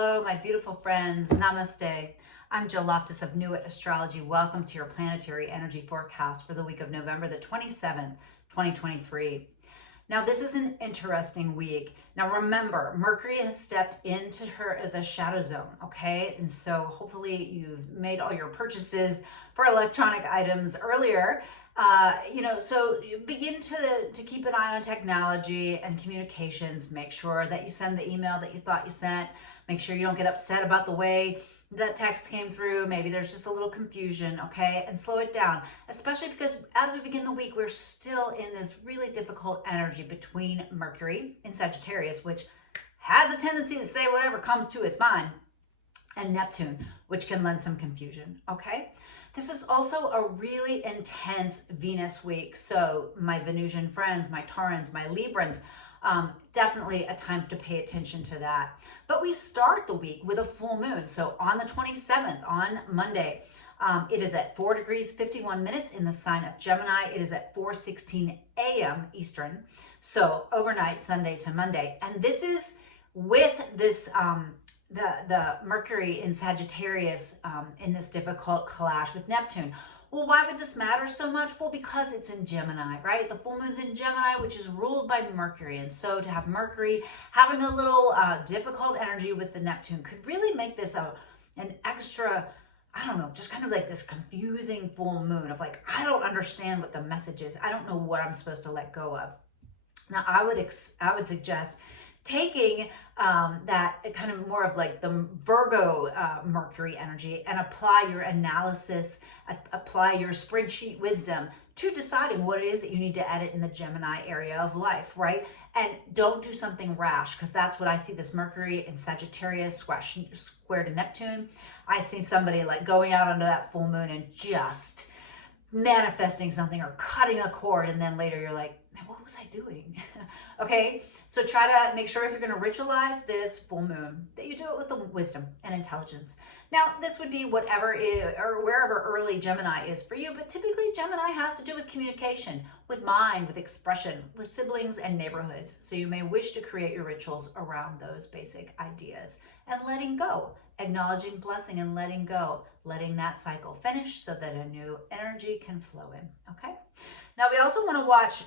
Hello, my beautiful friends. Namaste. I'm Jill Loftus of Nuit Astrology. Welcome to your planetary energy forecast for the week of November the 27th, 2023. Now, this is an interesting week. Now, remember, Mercury has stepped into the shadow zone, okay? And so hopefully you've made all your purchases for electronic items earlier. So you begin to keep an eye on technology and communications. Make sure that you send the email that you thought you sent. Make sure you don't get upset about the way that text came through. Maybe there's just a little confusion, okay? And slow it down, especially because as we begin the week, we're still in this really difficult energy between Mercury in Sagittarius, which has a tendency to say whatever comes to its mind, and Neptune, which can lend some confusion, okay? This is also a really intense Venus week. So my Venusian friends, my Taurans, my Librans, definitely a time to pay attention to that. But we start the week with a full moon. So on the 27th, on Monday, it is at 4 degrees 51 minutes in the sign of Gemini. It is at 4:16 a.m. Eastern. So overnight, Sunday to Monday. And this is with this the Mercury in Sagittarius in this difficult clash with Neptune. Well, why would this matter so much? Well, because it's in Gemini, right? The full moon's in Gemini, which is ruled by Mercury. And so to have Mercury having a little difficult energy with the Neptune could really make this an extra, I don't know, just kind of like this confusing full moon of like, I don't understand what the message is. I don't know what I'm supposed to let go of. Now, I would suggest taking that kind of more of like the Virgo Mercury energy and apply your analysis, apply your spreadsheet wisdom to deciding what it is that you need to edit in the Gemini area of life, right? And don't do something rash, because that's what I see this Mercury in Sagittarius square to Neptune. I see somebody like going out under that full moon and just manifesting something or cutting a cord, and then later you're like, man, what was I doing? Okay, so try to make sure if you're going to ritualize this full moon that you do it with the wisdom and intelligence. Now, this would be whatever or wherever early Gemini is for you, but typically Gemini has to do with communication, with mind, with expression, with siblings and neighborhoods. So you may wish to create your rituals around those basic ideas and letting go, acknowledging blessing and letting go, letting that cycle finish so that a new energy can flow in, okay? Now, we also want to watch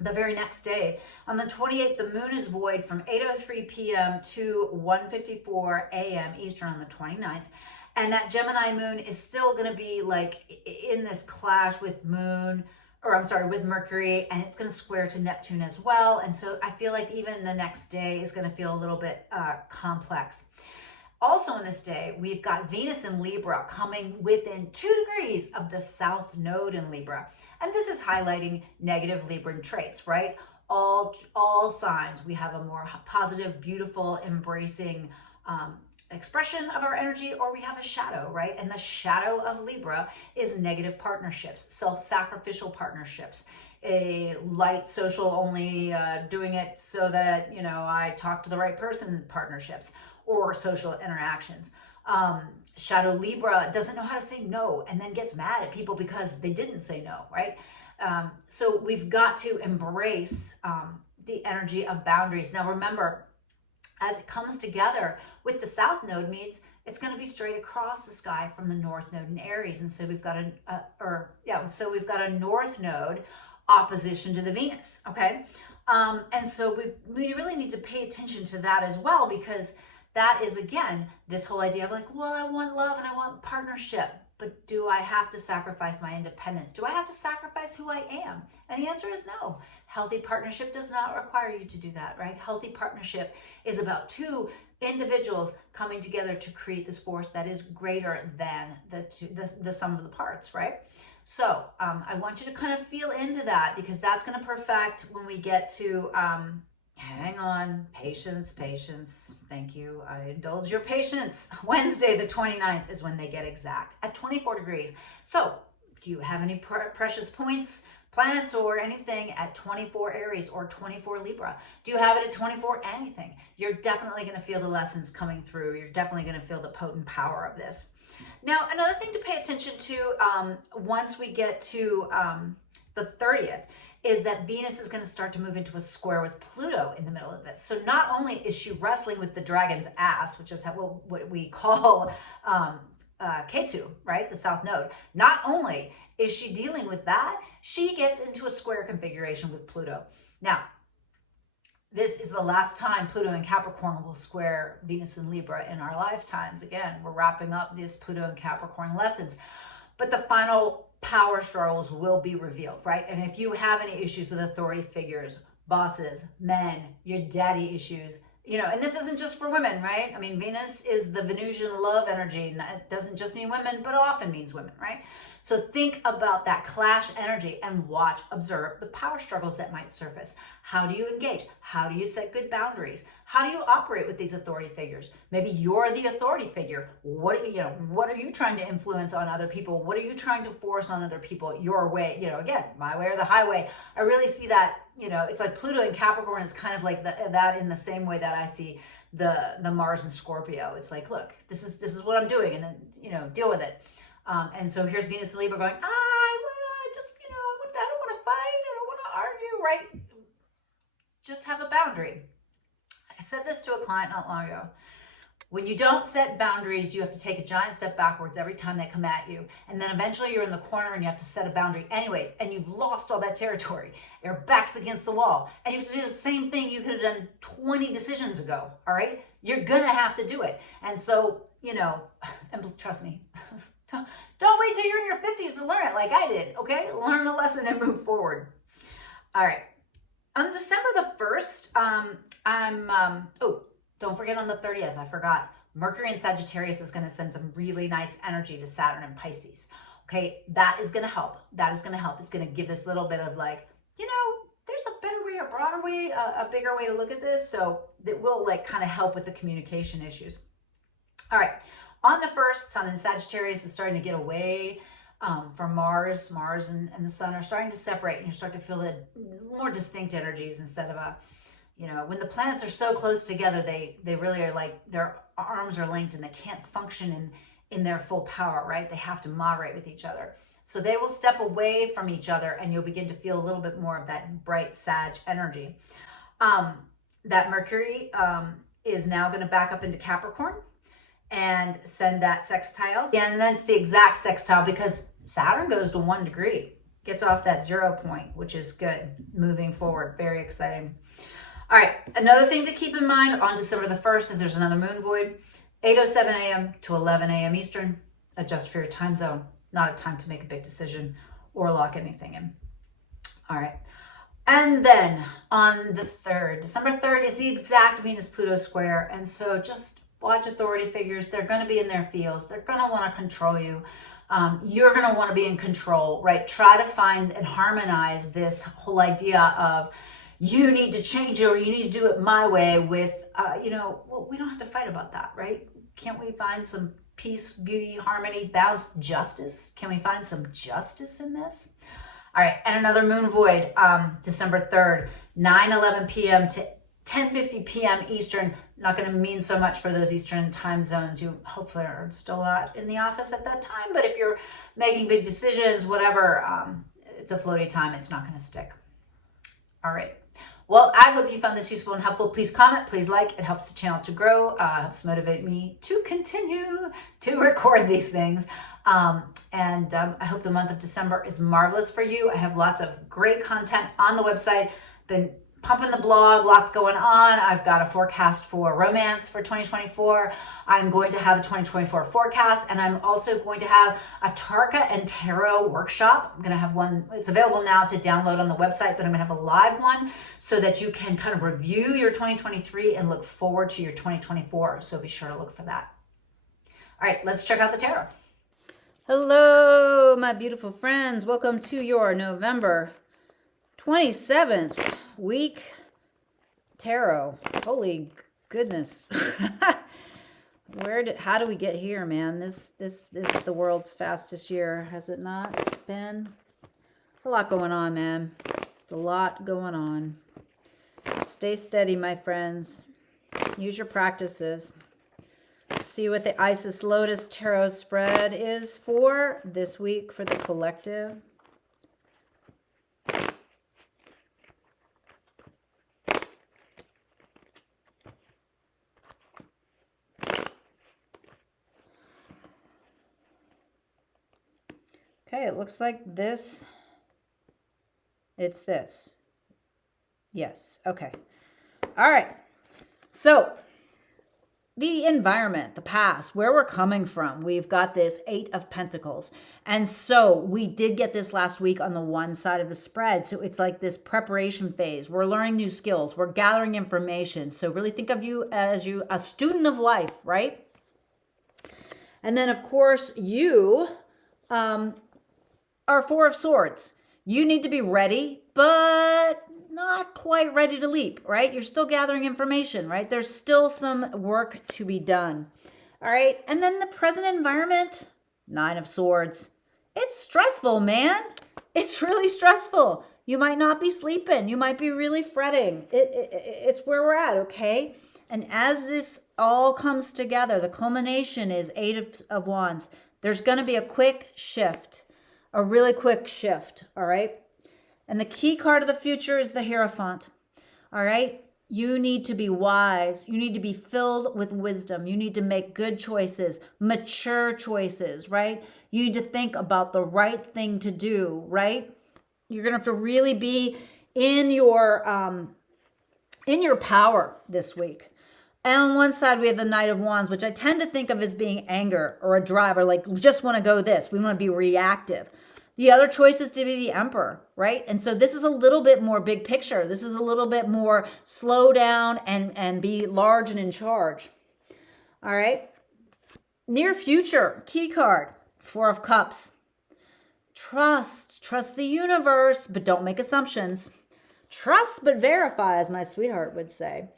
the very next day. On the 28th, the moon is void from 8:03 p.m. to 1:54 a.m. Eastern on the 29th. And that Gemini moon is still going to be like in this clash with with Mercury, and it's going to square to Neptune as well. And so I feel like even the next day is going to feel a little bit complex. Also on this day, we've got Venus in Libra coming within 2 degrees of the South Node in Libra. And this is highlighting negative Libran traits, right? All signs, we have a more positive, beautiful, embracing expression of our energy, or we have a shadow, right? And the shadow of Libra is negative partnerships, self-sacrificial partnerships, a light social only doing it so that, I talk to the right person partnerships, or social interactions. Shadow Libra doesn't know how to say no and then gets mad at people because they didn't say no, right? So we've got to embrace the energy of boundaries. Now remember, as it comes together with the South Node means it's going to be straight across the sky from the North Node in Aries. And so we've got we've got a North Node opposition to the Venus, okay? And so we really need to pay attention to that as well, because that is, again, this whole idea of like, well, I want love and I want partnership, but do I have to sacrifice my independence? Do I have to sacrifice who I am? And the answer is no. Healthy partnership does not require you to do that, right? Healthy partnership is about two individuals coming together to create this force that is greater than the sum of the parts, right? So I want you to kind of feel into that, because that's going to perfect when we get to hang on, patience. Thank you. I indulge your patience. Wednesday, the 29th is when they get exact at 24 degrees. So do you have any precious points, planets, or anything at 24 Aries or 24 Libra? Do you have it at 24 anything? You're definitely going to feel the lessons coming through. You're definitely going to feel the potent power of this. Now, another thing to pay attention to once we get to the 30th is that Venus is going to start to move into a square with Pluto in the middle of this. So not only is she wrestling with the dragon's ass, which is what we call Ketu, right? The south node. Not only is she dealing with that, she gets into a square configuration with Pluto. Now, this is the last time Pluto and Capricorn will square Venus and Libra in our lifetimes. Again, we're wrapping up this Pluto and Capricorn lessons, but the final power struggles will be revealed, right? And if you have any issues with authority figures, bosses, men, your daddy issues, and this isn't just for women, right? I mean, Venus is the Venusian love energy, and it doesn't just mean women, but often means women, right? So think about that clash energy and watch, observe the power struggles that might surface. How do you engage? How do you set good boundaries? How do you operate with these authority figures? Maybe you're the authority figure. What are you trying to influence on other people? What are you trying to force on other people? Your way, again, my way or the highway. I really see that, it's like Pluto and Capricorn is kind of like that in the same way that I see the Mars and Scorpio. It's like, look, this is what I'm doing, and then, deal with it. And so here's Venus and Libra going, I don't want to fight. I don't want to argue, right? Just have a boundary. I said this to a client not long ago. When you don't set boundaries, you have to take a giant step backwards every time they come at you. And then eventually you're in the corner and you have to set a boundary anyways. And you've lost all that territory. Your back's against the wall. And you have to do the same thing you could have done 20 decisions ago, all right? You're going to have to do it. And so, and trust me, don't wait till you're in your 50s to learn it like I did, okay? Learn the lesson and move forward. All right. On December the 1st, don't forget on the 30th, I forgot, Mercury in Sagittarius is going to send some really nice energy to Saturn and Pisces. Okay, that is going to help. That is going to help. It's going to give this little bit of like, there's a better way, a broader way, a bigger way to look at this. So that will like kind of help with the communication issues. All right. On the 1st, Sun in Sagittarius is starting to get away from Mars. Mars and the Sun are starting to separate, and you start to feel the more distinct energies instead of when the planets are so close together, they really are like their arms are linked and they can't function in their full power, right? They have to moderate with each other. So they will step away from each other, and you'll begin to feel a little bit more of that bright Sag energy. That Mercury is now going to back up into Capricorn and send that sextile. And then it's the exact sextile because Saturn goes to 1 degree, gets off that 0 point, which is good. Moving forward, very exciting. All right, another thing to keep in mind on December the 1st is there's another moon void, 8:07 a.m. to 11 a.m. Eastern. Adjust for your time zone. Not a time to make a big decision or lock anything in. All right. And then on the 3rd, December 3rd is the exact Venus-Pluto square. And so just watch authority figures. They're going to be in their fields. They're going to want to control you. You're going to want to be in control, right? Try to find and harmonize this whole idea of you need to change it or you need to do it my way with, we don't have to fight about that, right? Can't we find some peace, beauty, harmony, balance, justice? Can we find some justice in this? All right, and another moon void, December 3rd, 9:11 p.m. to 10:50 p.m. Eastern. Not going to mean so much for those Eastern time zones. You hopefully are still not in the office at that time, but if you're making big decisions, whatever, it's a floaty time. It's not going to stick. All right. Well, I hope you found this useful and helpful. Please comment, please like. It helps the channel to grow, helps motivate me to continue to record these things. I hope the month of December is marvelous for you. I have lots of great content on the website. Been pumping the blog, lots going on. I've got a forecast for romance for 2024. I'm going to have a 2024 forecast, and I'm also going to have a Tarka and Tarot workshop. I'm going to have one, it's available now to download on the website, but I'm going to have a live one so that you can kind of review your 2023 and look forward to your 2024. So be sure to look for that. All right, let's check out the tarot. Hello, my beautiful friends. Welcome to your November 27th week tarot. Holy goodness. How do we get here, man? This is the world's fastest year, has it not been? It's a lot going on, man. It's a lot going on. Stay steady, my friends. Use your practices. Let's see what the Isis Lotus Tarot spread is for this week for the collective. Okay, it looks like this. It's this. Yes, okay. All right. So the environment, the past, where we're coming from, we've got this 8 of Pentacles. And so we did get this last week on the one side of the spread. So it's like this preparation phase. We're learning new skills. We're gathering information. So really think of you as a student of life, right? And then, of course, you are 4 of Swords. You need to be ready, but not quite ready to leap, right? You're still gathering information, right? There's still some work to be done. All right. And then the present environment, 9 of Swords. It's stressful, man. It's really stressful. You might not be sleeping. You might be really fretting. It's where we're at, okay? And as this all comes together, the culmination is 8 of Wands. There's going to be a quick shift, a really quick shift, all right? And the key card of the future is the Hierophant, all right? You need to be wise. You need to be filled with wisdom. You need to make good choices, mature choices, right? You need to think about the right thing to do, right? You're going to have to really be in your power this week. And on one side, we have the Knight of Wands, which I tend to think of as being anger or a drive, or like, we just want to go this. We want to be reactive. The other choice is to be the Emperor, right? And so this is a little bit more big picture. This is a little bit more slow down and be large and in charge. All right. Near future, key card, 4 of Cups. Trust the universe, but don't make assumptions. Trust, but verify, as my sweetheart would say.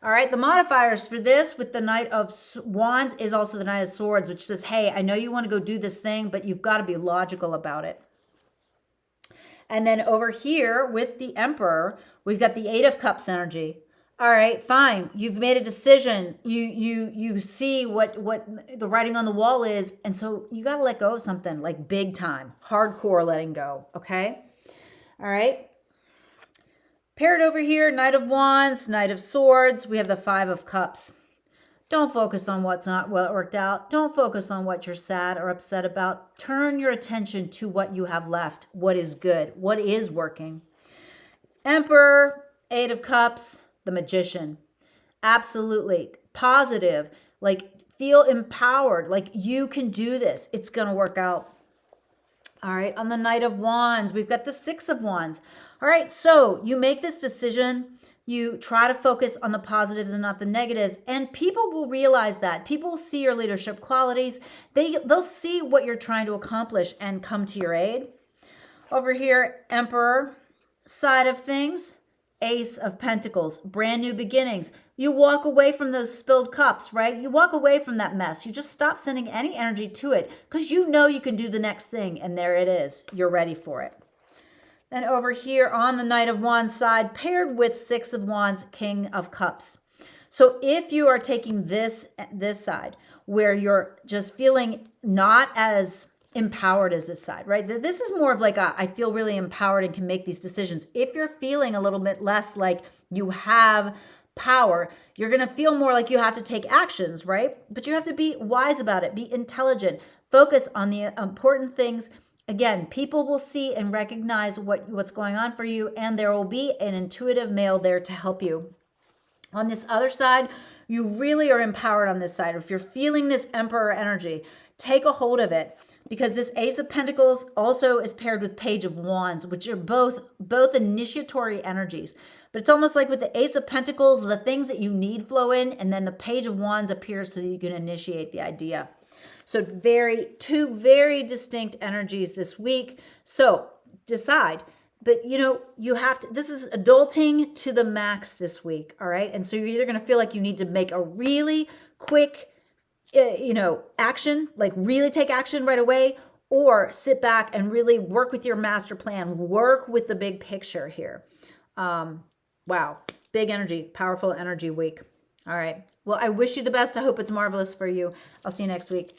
All right, the modifiers for this with the Knight of Wands is also the Knight of Swords, which says, hey, I know you want to go do this thing, but you've got to be logical about it. And then over here with the Emperor, we've got the 8 of Cups energy. All right, fine. You've made a decision. You see what the writing on the wall is, and so you got to let go of something like big time, hardcore letting go, okay? All right. Paired over here, Knight of Wands, Knight of Swords. We have the 5 of Cups. Don't focus on what's not well worked out. Don't focus on what you're sad or upset about. Turn your attention to what you have left, what is good, what is working. Emperor, 8 of Cups, the Magician. Absolutely positive, like feel empowered, like you can do this. It's going to work out. All right, on the Knight of Wands, we've got the 6 of Wands. All right, so you make this decision. You try to focus on the positives and not the negatives, and people will realize that. People will see your leadership qualities. They'll see what you're trying to accomplish and come to your aid. Over here, Emperor side of things, Ace of Pentacles, brand new beginnings. You walk away from those spilled cups, right? You walk away from that mess. You just stop sending any energy to it because you know you can do the next thing, and there it is. You're ready for it. Then over here on the Knight of Wands side, paired with 6 of Wands, King of Cups. So if you are taking this side where you're just feeling not as empowered as this side, right? This is more of like I feel really empowered and can make these decisions. If you're feeling a little bit less like you have power, you're going to feel more like you have to take actions, right? But you have to be wise about it, be intelligent, focus on the important things. Again, people will see and recognize what's going on for you, and there will be an intuitive male there to help you. On this other side, you really are empowered on this side. If you're feeling this Emperor energy, take a hold of it, because this Ace of Pentacles also is paired with Page of Wands, which are both initiatory energies. But it's almost like with the Ace of Pentacles, the things that you need flow in, and then the Page of Wands appears so that you can initiate the idea. So two very distinct energies this week. So decide. But you have to, this is adulting to the max this week, all right? And so you're either going to feel like you need to make a really quick, action, like really take action right away, or sit back and really work with your master plan, work with the big picture here. Wow, big energy, powerful energy week. All right. Well, I wish you the best. I hope it's marvelous for you. I'll see you next week.